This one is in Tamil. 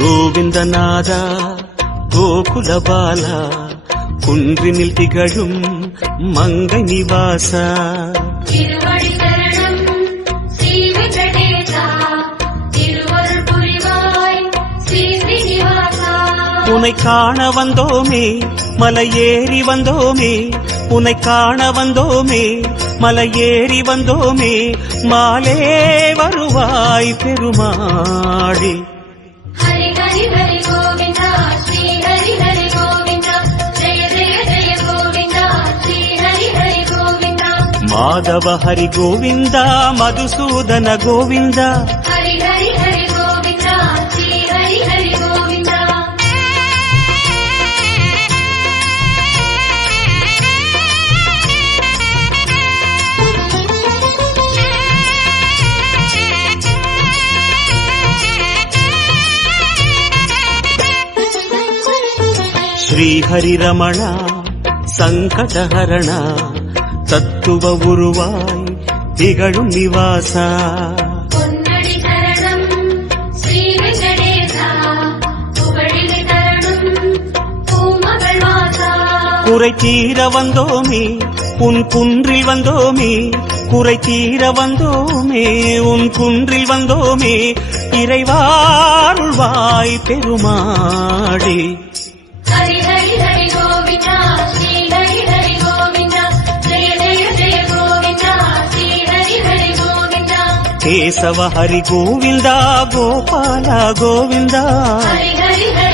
கோவிந்தநாத கோகுல பாலா குன்றினில் திகழும் மங்கை நிவாசா திருவடி சரணம் ஸ்ரீ வெங்கடேசா திருவருள் புரிவாய் ஸ்ரீ ஸ்ரீனிவாசா. உன்னை காண வந்தோமே மலையேறி வந்தோமே, உன்னை காண வந்தோமே மலையேறி வந்தோமே, மாலே வருவாய் பெருமாளே. ஹரி ஹரி ஹரி கோவிந்தா ஸ்ரீ ஹரி ஹரி கோவிந்தா ஜெய ஜெய ஜெய கோவிந்தா ஸ்ரீ ஹரி ஹரி கோவிந்தா. மாதவ ஹரி கோவிந்தா மதுசூதன கோவிந்தா ஹரி ஹரி ஹரி கோவிந்தா ஸ்ரீ ஹரி ஹரி கோவிந்தா. ஸ்ரீஹரி ரமண சங்கடஹரண தத்துவ உருவாய் திகழும் நிவாசா பொன்னடி சரணம் ஸ்ரீ வெங்கடேசா புகழினை தரணும் பூமகள் வாசா. குறை தீர வந்தோமே உன் குன்றில் வந்தோமே, குறை தீர வந்தோமே உன் குன்றில் வந்தோமே, இறைவாருள்வாய் பெருமாளே. ஹரி ஹரி ஹரி கோவிந்தா ஸ்ரீ ஹரி ஹரி கோவிந்தா ஜெய ஜெய ஜெய கோவிந்தா ஸ்ரீ ஹரி ஹரி கோவிந்தா. கேசவ ஹரி கோவிந்தா கோபால கோவிந்தா ஹரி ஹரி ஹரி